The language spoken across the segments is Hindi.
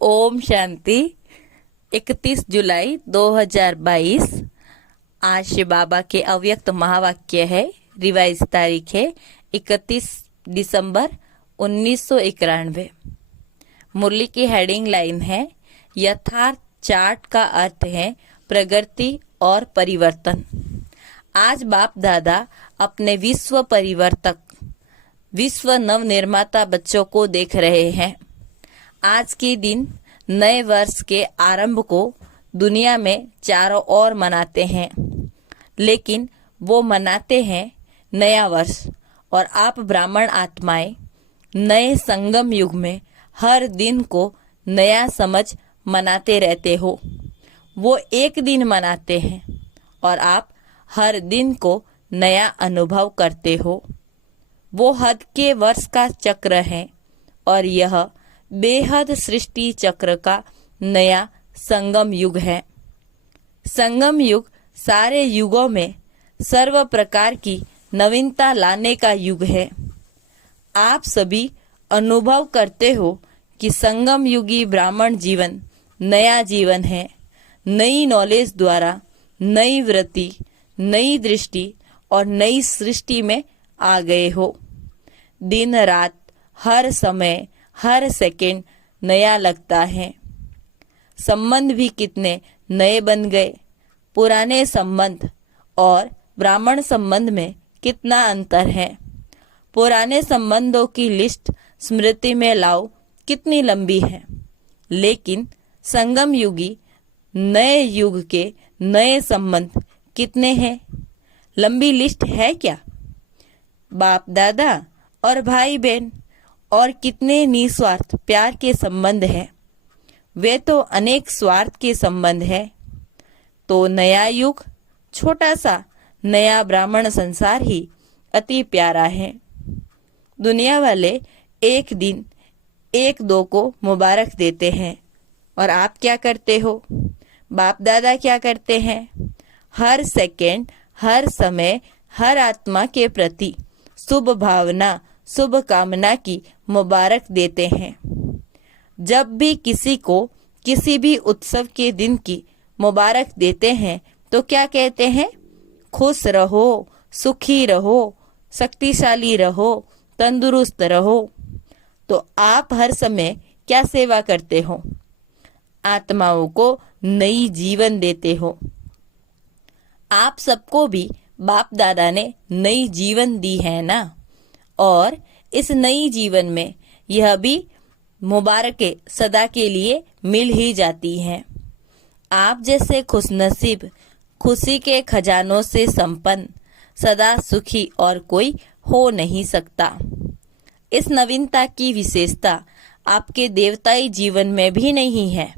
ओम शांति। 31 जुलाई 2022 आज शिव बाबा के अव्यक्त महावाक्य है। रिवाइज तारीख है 31 दिसंबर 1991। मुरली की हेडिंग लाइन है यथार्थ चार्ट का अर्थ है प्रगति और परिवर्तन। आज बाप दादा अपने विश्व परिवर्तक, विश्व नव निर्माता बच्चों को देख रहे हैं। आज के दिन नए वर्ष के आरंभ को दुनिया में चारों ओर मनाते हैं, लेकिन वो मनाते हैं नया वर्ष। और आप ब्राह्मण आत्माएं नए संगम युग में हर दिन को नया समझ मनाते रहते हो। वो एक दिन मनाते हैं और आप हर दिन को नया अनुभव करते हो। वो हद के वर्ष का चक्र है और यह बेहद सृष्टि चक्र का नया संगम युग है। संगम युग सारे युगों में सर्व प्रकार की नवीनता लाने का युग है। आप सभी अनुभव करते हो कि संगम युगी ब्राह्मण जीवन नया जीवन है। नई नॉलेज द्वारा नई वृत्ति, नई दृष्टि और नई सृष्टि में आ गए हो। दिन रात हर समय हर सेकंड नया लगता है। संबंध भी कितने नए बन गए। पुराने संबंध और ब्राह्मण संबंध में कितना अंतर है। पुराने संबंधों की लिस्ट स्मृति में लाओ कितनी लंबी है, लेकिन संगम युगी नए युग के नए संबंध कितने हैं? लंबी लिस्ट है क्या? बाप दादा और भाई बहन और कितने निस्वार्थ प्यार के संबंध हैं। वे तो अनेक स्वार्थ के संबंध है। तो नया युग, छोटा सा नया ब्राह्मण संसार ही अति प्यारा है। दुनिया वाले एक दिन एक दो को मुबारक देते हैं और आप क्या करते हो? बाप दादा क्या करते हैं? हर सेकंड, हर समय, हर आत्मा के प्रति शुभ भावना, शुभ कामना की मुबारक देते हैं। जब भी किसी को किसी भी उत्सव के दिन की मुबारक देते हैं तो क्या कहते हैं? खुश रहो, सुखी रहो, शक्तिशाली रहो, तंदुरुस्त रहो। तो आप हर समय क्या सेवा करते हो? आत्माओं को नई जीवन देते हो। आप सबको भी बाप दादा ने नई जीवन दी है ना। और इस नई जीवन में यह भी मुबारकें सदा के लिए मिल ही जाती हैं। आप जैसे खुशनसीब, खुशी के खजानों से संपन्न, सदा सुखी और कोई हो नहीं सकता। इस नवीनता की विशेषता आपके देवताई जीवन में भी नहीं है।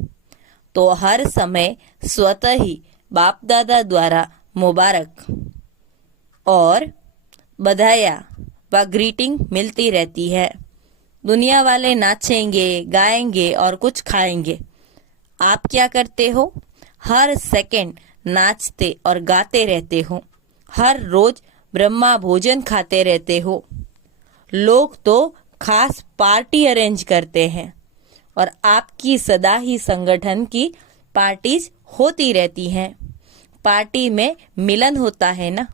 तो हर समय स्वतः ही बाप दादा द्वारा मुबारक और बधाइयाँ व ग्रीटिंग मिलती रहती है। दुनिया वाले नाचेंगे, गाएंगे और कुछ खाएंगे। आप क्या करते हो? हर सेकंड नाचते और गाते रहते हो। हर रोज ब्रह्मा भोजन खाते रहते हो। लोग तो खास पार्टी अरेंज करते हैं और आपकी सदा ही संगठन की पार्टीज होती रहती हैं। पार्टी में मिलन होता है ना।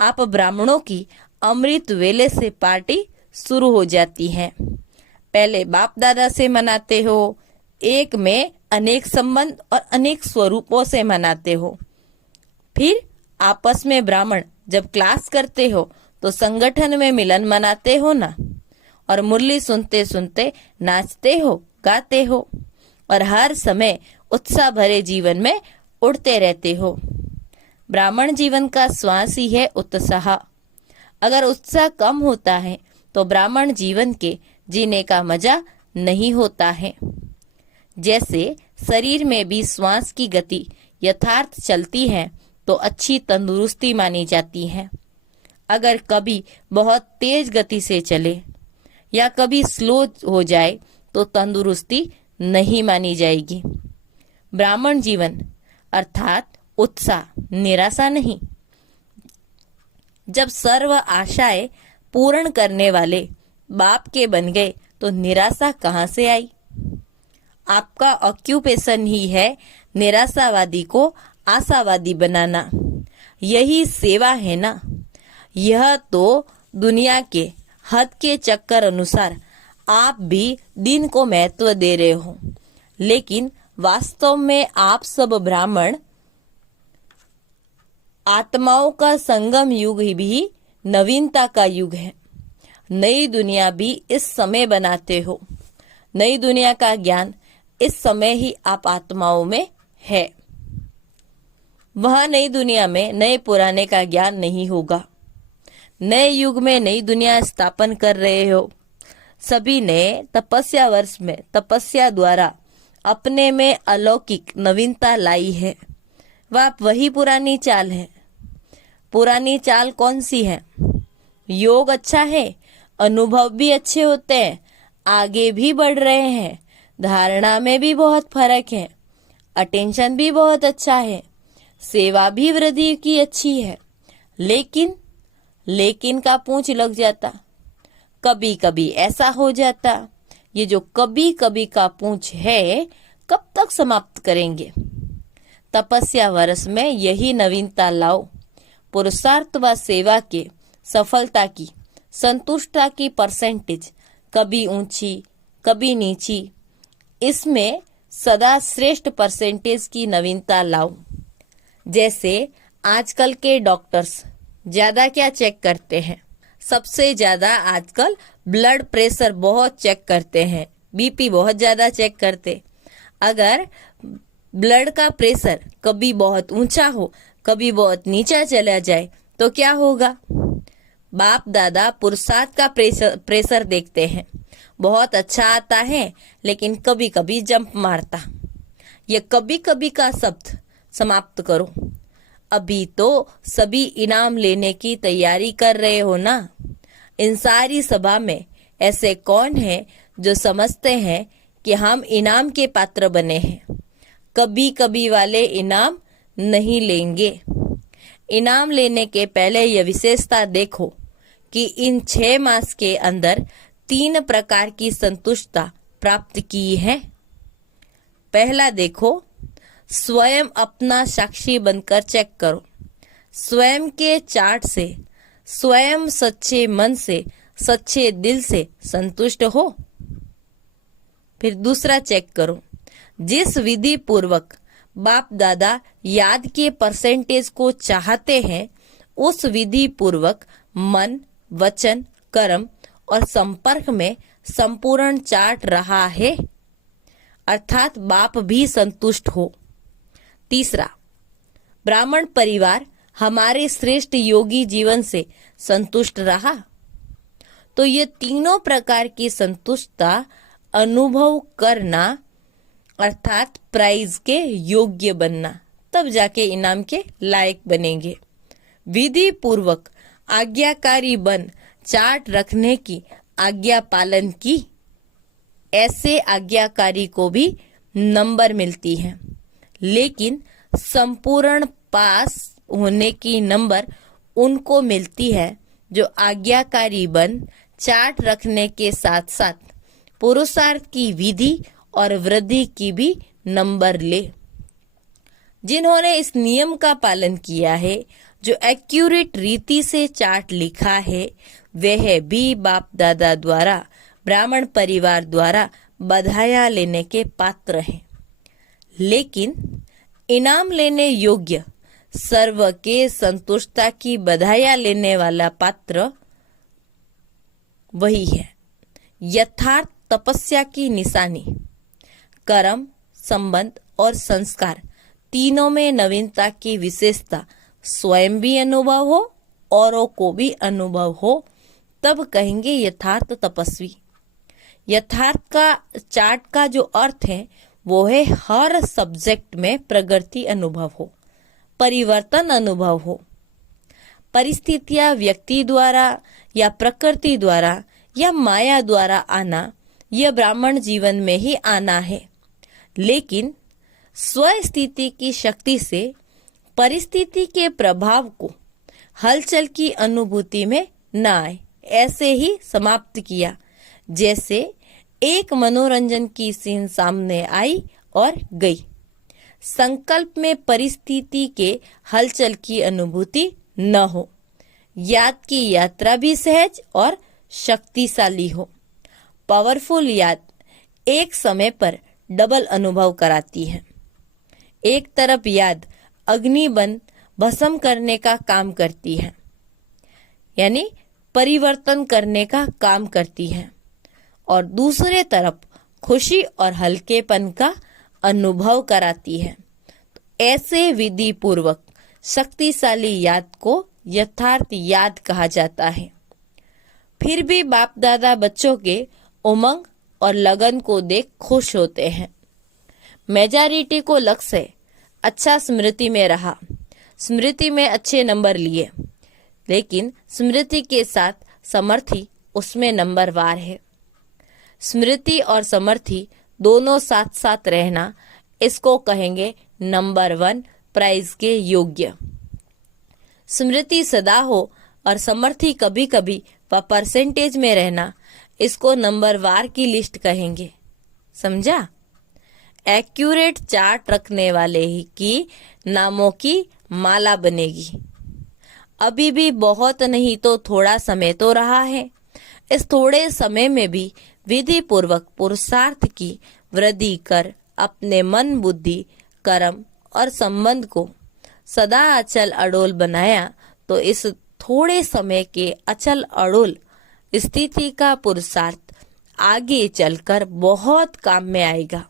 आप ब्राह्मणों की अमृत वेले से पार्टी शुरू हो जाती है। पहले बाप दादा से मनाते हो, एक में अनेक संबंध और अनेक स्वरूपों से मनाते हो। फिर आपस में ब्राह्मण जब क्लास करते हो तो संगठन में मिलन मनाते हो ना। और मुरली सुनते सुनते नाचते हो, गाते हो और हर समय उत्साह भरे जीवन में उड़ते रहते हो। ब्राह्मण जीवन का श्वास ही है उत्साह। अगर उत्साह कम होता है तो ब्राह्मण जीवन के जीने का मजा नहीं होता है। जैसे शरीर में भी श्वास की गति यथार्थ चलती है तो अच्छी तंदुरुस्ती मानी जाती है। अगर कभी बहुत तेज गति से चले या कभी स्लो हो जाए तो तंदुरुस्ती नहीं मानी जाएगी। ब्राह्मण जीवन अर्थात उत्साह, निराशा नहीं। जब सर्व आशाएं पूर्ण करने वाले बाप के बन गए तो निराशा कहाँ से आई? आपका ऑक्यूपेशन ही है निराशावादी को आशावादी बनाना। यही सेवा है ना। यह तो दुनिया के हद के चक्कर अनुसार आप भी दिन को महत्व दे रहे हो, लेकिन वास्तव में आप सब ब्राह्मण आत्माओं का संगम युग भी नवीनता का युग है। नई दुनिया भी इस समय बनाते हो। नई दुनिया का ज्ञान इस समय ही आप आत्माओं में है। वहां नई दुनिया में नए पुराने का ज्ञान नहीं होगा। नए युग में नई दुनिया स्थापन कर रहे हो। सभी ने तपस्या वर्ष में तपस्या द्वारा अपने में अलौकिक नवीनता लाई है। वह वही पुरानी चाल है। पुरानी चाल कौन सी है? योग अच्छा है, अनुभव भी अच्छे होते हैं, आगे भी बढ़ रहे हैं, धारणा में भी बहुत फर्क है, अटेंशन भी बहुत अच्छा है, सेवा भी वृद्धि की अच्छी है, लेकिन का पूंछ लग जाता। कभी कभी ऐसा हो जाता। ये जो कभी कभी का पूंछ है, कब तक समाप्त करेंगे? तपस्या वर्ष में यही नवीनता लाओ। पुरुषार्थ व सेवा के सफलता की संतुष्टता की परसेंटेज कभी ऊंची कभी नीची, इसमें सदा श्रेष्ठ परसेंटेज की नवीनता लाओ। जैसे आजकल के डॉक्टर्स ज्यादा क्या चेक करते हैं? सबसे ज्यादा आजकल ब्लड प्रेशर बहुत चेक करते हैं, बीपी बहुत ज्यादा चेक करते। अगर ब्लड का प्रेशर कभी बहुत ऊंचा हो, कभी बहुत नीचा चला जाए तो क्या होगा? बाप दादा पुरुषार्थ का प्रेशर देखते हैं, बहुत अच्छा आता है, लेकिन कभी कभी जंप मारता। ये कभी कभी का शब्द समाप्त करो। अभी तो सभी इनाम लेने की तैयारी कर रहे हो ना। इन सारी सभा में ऐसे कौन है जो समझते हैं कि हम इनाम के पात्र बने हैं? कभी कभी वाले इनाम नहीं लेंगे। इनाम लेने के पहले यह विशेषता देखो कि इन 6 मास के अंदर 3 प्रकार की संतुष्टता प्राप्त की है। पहला देखो, स्वयं अपना साक्षी बनकर चेक करो। स्वयं के चार्ट से, स्वयं सच्चे मन से, सच्चे दिल से संतुष्ट हो। फिर दूसरा चेक करो, जिस विधि पूर्वक बाप दादा याद के परसेंटेज को चाहते हैं, उस विधि पूर्वक मन, वचन, कर्म और संपर्क में संपूर्ण चार्ट रहा है, अर्थात बाप भी संतुष्ट हो। तीसरा, ब्राह्मण परिवार हमारे श्रेष्ठ योगी जीवन से संतुष्ट रहा। तो ये तीनों प्रकार की संतुष्टता अनुभव करना, अर्थात प्राइज के योग्य बनना, तब जाके इनाम के लायक बनेंगे। विधि पूर्वक आज्ञाकारी बन चार्ट रखने की आज्ञा पालन की, ऐसे आज्ञाकारी को भी नंबर मिलती है, लेकिन संपूर्ण पास होने की नंबर उनको मिलती है जो आज्ञाकारी बन चार्ट रखने के साथ साथ पुरुषार्थ की विधि और वृद्धि की भी नंबर ले। जिन्होंने इस नियम का पालन किया है, जो एक्यूरेट रीति से चार्ट लिखा है, वह भी बाप दादा द्वारा, ब्राह्मण परिवार द्वारा बधाया लेने के पात्र हैं। लेकिन इनाम लेने योग्य, सर्व के संतुष्टता की बधाया लेने वाला पात्र वही है। यथार्थ तपस्या की निशानी, कर्म, संबंध और संस्कार तीनों में नवीनता की विशेषता स्वयं भी अनुभव हो, औरों को भी अनुभव हो, तब कहेंगे यथार्थ तपस्वी। यथार्थ का चार्ट का जो अर्थ है वो है हर सब्जेक्ट में प्रगति अनुभव हो, परिवर्तन अनुभव हो। परिस्थितियां व्यक्ति द्वारा या प्रकृति द्वारा या माया द्वारा आना, यह ब्राह्मण जीवन में ही आना है, लेकिन स्वस्थिति की शक्ति से परिस्थिति के प्रभाव को हलचल की अनुभूति में न आए, ऐसे ही समाप्त किया। जैसे एक मनोरंजन की सीन सामने आई और गई। संकल्प में परिस्थिति के हलचल की अनुभूति न हो। याद की यात्रा भी सहज और शक्तिशाली हो। पावरफुल याद एक समय पर डबल अनुभव कराती है। एक तरफ याद अग्नि बन भस्म करने का काम करती है, यानी परिवर्तन करने का काम करती है, और दूसरे तरफ खुशी और हल्केपन का अनुभव कराती है। तो ऐसे विधि पूर्वक शक्तिशाली याद को यथार्थ याद कहा जाता है। फिर भी बाप दादा बच्चों के उमंग और लगन को देख खुश होते हैं। मेजॉरिटी को लक्ष्य अच्छा स्मृति में रहा, स्मृति में अच्छे नंबर लिए, लेकिन स्मृति के साथ समर्थी उसमें नंबरवार है। स्मृति और समर्थी दोनों साथ साथ रहना, इसको कहेंगे नंबर 1 प्राइज के योग्य। स्मृति सदा हो और समर्थी कभी कभी व परसेंटेज में रहना, इसको नंबरवार की लिस्ट कहेंगे। समझा? एक्यूरेट चार्ट रखने वाले ही की नामों की माला बनेगी। अभी भी बहुत नहीं तो थोड़ा समय तो रहा है। इस थोड़े समय में भी विधि पूर्वक पुरुषार्थ की वृद्धि कर अपने मन, बुद्धि, कर्म और संबंध को सदा अचल अड़ोल बनाया तो इस थोड़े समय के अचल अड़ोल स्थिति का पुरुषार्थ आगे चलकर बहुत काम में आएगा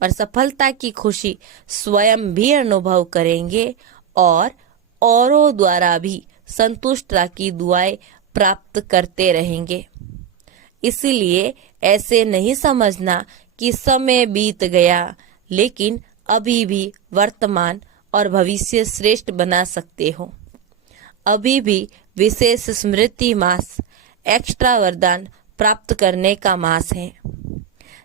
और सफलता की खुशी स्वयं भी अनुभव करेंगे और औरों द्वारा भी संतुष्टता की दुआएं प्राप्त करते रहेंगे। इसीलिए ऐसे नहीं समझना कि समय बीत गया, लेकिन अभी भी वर्तमान और भविष्य श्रेष्ठ बना सकते हो। अभी भी विशेष स्मृति मास एक्स्ट्रा वरदान प्राप्त करने का मास है।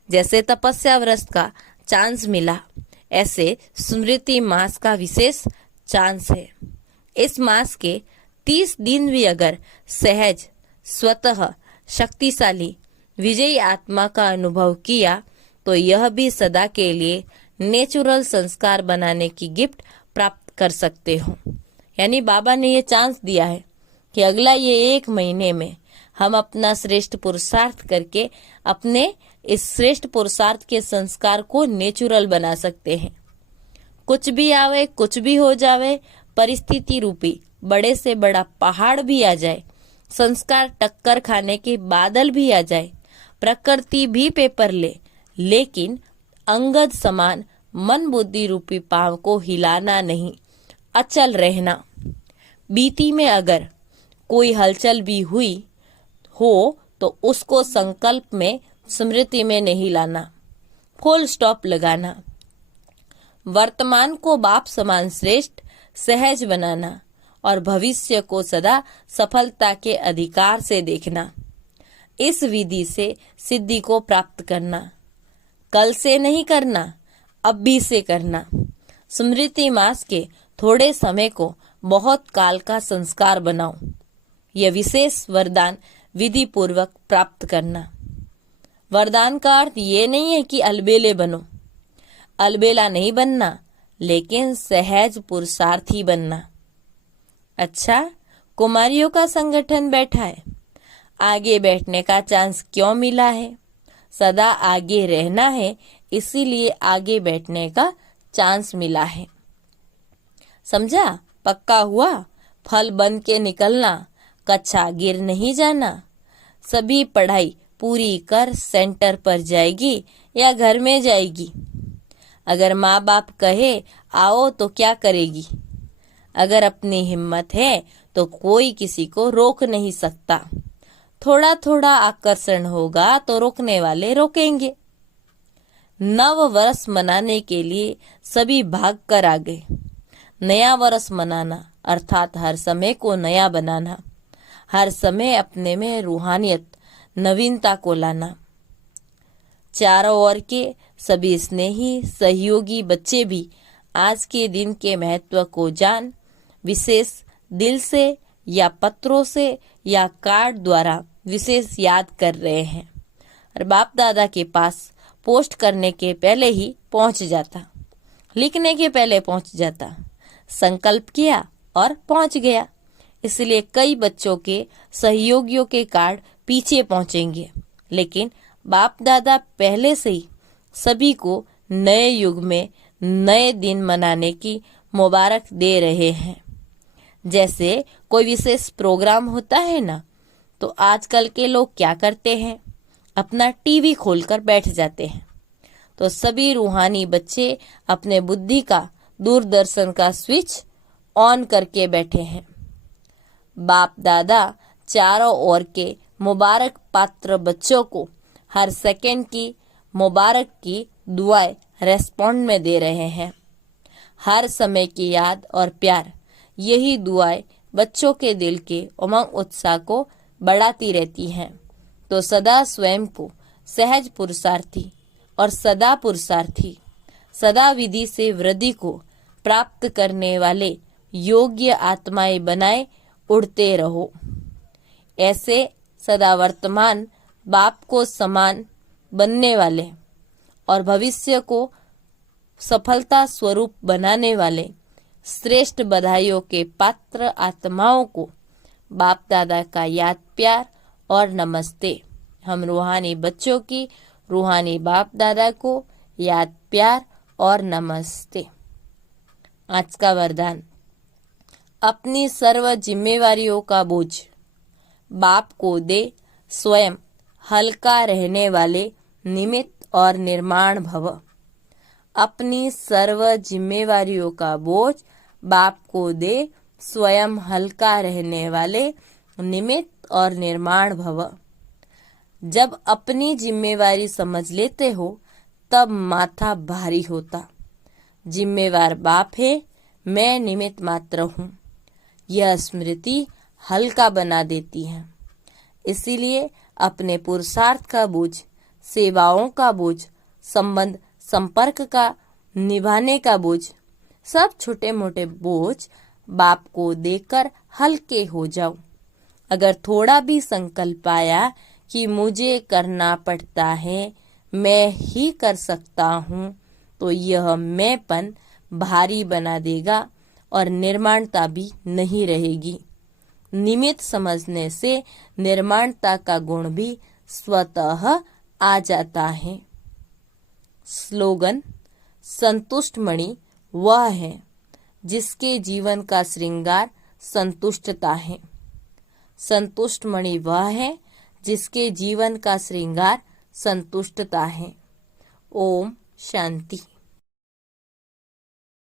जैसे तपस्या व्रत का चांस मिला, ऐसे स्मृति मास का विशेष चांस है। इस मास के 30 दिन भी अगर सहज, स्वतः शक्तिशाली, विजयी आत्मा का अनुभव किया तो यह भी सदा के लिए नेचुरल संस्कार बनाने की गिफ्ट प्राप्त कर सकते हो। यानी बाबा ने ये चांस दिया है कि अगला ये 1 महीने में हम अपना श्रेष्ठ पुरुषार्थ करके अपने इस श्रेष्ठ पुरुषार्थ के संस्कार को नेचुरल बना सकते हैं। कुछ भी आवे, कुछ भी हो जावे, परिस्थिति रूपी बड़े से बड़ा पहाड़ भी आ जाए, संस्कार टक्कर खाने के बादल भी आ जाए, प्रकृति भी पेपर ले, लेकिन अंगद समान मन बुद्धि रूपी पांव को हिलाना नहीं, अचल रहना। बीती में अगर कोई हलचल भी हुई हो तो उसको संकल्प में, स्मृति में नहीं लाना, फुल स्टॉप लगाना। वर्तमान को बाप समान श्रेष्ठ, सहज बनाना और भविष्य को सदा सफलता के अधिकार से देखना। इस विधि से सिद्धि को प्राप्त करना। कल से नहीं करना, अभी से करना। स्मृति मास के थोड़े समय को बहुत काल का संस्कार बनाओ। यह विशेष वरदान विधि पूर्वक प्राप्त करना। वरदान का अर्थ ये नहीं है कि अलबेले बनो, अलबेला नहीं बनना, लेकिन सहज पुरुषार्थी बनना। अच्छा, कुमारियों का संगठन बैठा है, आगे बैठने का चांस क्यों मिला है? सदा आगे रहना है, इसीलिए आगे बैठने का चांस मिला है। समझा? पक्का हुआ? फल बन के निकलना, कच्चा गिर नहीं जाना। सभी पढ़ाई पूरी कर सेंटर पर जाएगी या घर में जाएगी? अगर माँ बाप कहे आओ तो क्या करेगी? अगर अपनी हिम्मत है तो कोई किसी को रोक नहीं सकता। थोड़ा थोड़ा आकर्षण होगा तो रोकने वाले रोकेंगे। नव वर्ष मनाने के लिए सभी भाग कर आ गए। नया वर्ष मनाना अर्थात हर समय को नया बनाना, हर समय अपने में रूहानियत, नवीनता को लाना। चारों ओर के सभी स्नेही सहयोगी बच्चे भी आज के दिन के महत्व को जान विशेष दिल से या पत्रों से या कार्ड द्वारा विशेष याद कर रहे हैं। और बाप दादा के पास पोस्ट करने के पहले ही पहुंच जाता, लिखने के पहले पहुंच जाता, संकल्प किया और पहुंच गया। इसलिए कई बच्चों के सहयोगियों के कार्ड पीछे पहुंचेंगे, लेकिन बाप दादा पहले से ही सभी को नए युग में नए दिन मनाने की मुबारक दे रहे हैं। जैसे कोई विशेष प्रोग्राम होता है ना, तो आजकल के लोग क्या करते हैं, अपना टीवी खोलकर बैठ जाते हैं। तो सभी रूहानी बच्चे अपने बुद्धि का दूरदर्शन का स्विच ऑन करके बैठे हैं। बाप दादा चारों ओर के मुबारक पात्र बच्चों को हर सेकंड की मुबारक की दुआएं रेस्पॉन्ड में दे रहे हैं। हर समय की याद और प्यार, यही दुआएं बच्चों के दिल के उमंग उत्साह को बढ़ाती रहती हैं। तो सदा स्वयं को सहज पुरुषार्थी और सदा पुरुषार्थी, सदा विधि से वृद्धि को प्राप्त करने वाले योग्य आत्माएं बनाए उड़ते रहो। ऐसे सदा वर्तमान बाप को समान बनने वाले और भविष्य को सफलता स्वरूप बनाने वाले श्रेष्ठ बधाइयों के पात्र आत्माओं को बाप दादा का याद प्यार और नमस्ते। हम रूहानी बच्चों की रूहानी बाप दादा को याद प्यार और नमस्ते। आज का वरदान, अपनी सर्व जिम्मेवारियों का बोझ बाप को दे, स्वयं हल्का रहने वाले निमित्त और निर्माण भव। अपनी सर्व जिम्मेवारियों का बोझ बाप को दे, स्वयं हल्का रहने वाले निमित्त और निर्माण भव। जब अपनी जिम्मेवारी समझ लेते हो तब माथा भारी होता। जिम्मेवार बाप है, मैं निमित्त मात्र हूँ, यह स्मृति हल्का बना देती है। इसीलिए अपने पुरुषार्थ का बोझ, सेवाओं का बोझ, संबंध संपर्क का निभाने का बोझ, सब छोटे मोटे बोझ बाप को देकर हल्के हो जाओ। अगर थोड़ा भी संकल्प आया कि मुझे करना पड़ता है, मैं ही कर सकता हूँ, तो यह मैंपन भारी बना देगा और निर्माणता भी नहीं रहेगी। निमित्त समझने से निर्माणता का गुण भी स्वतः आ जाता है। स्लोगन, संतुष्ट मणि वह है जिसके जीवन का श्रृंगार संतुष्टता है। संतुष्ट मणि वह है जिसके जीवन का श्रृंगार संतुष्टता है। ओम शांति।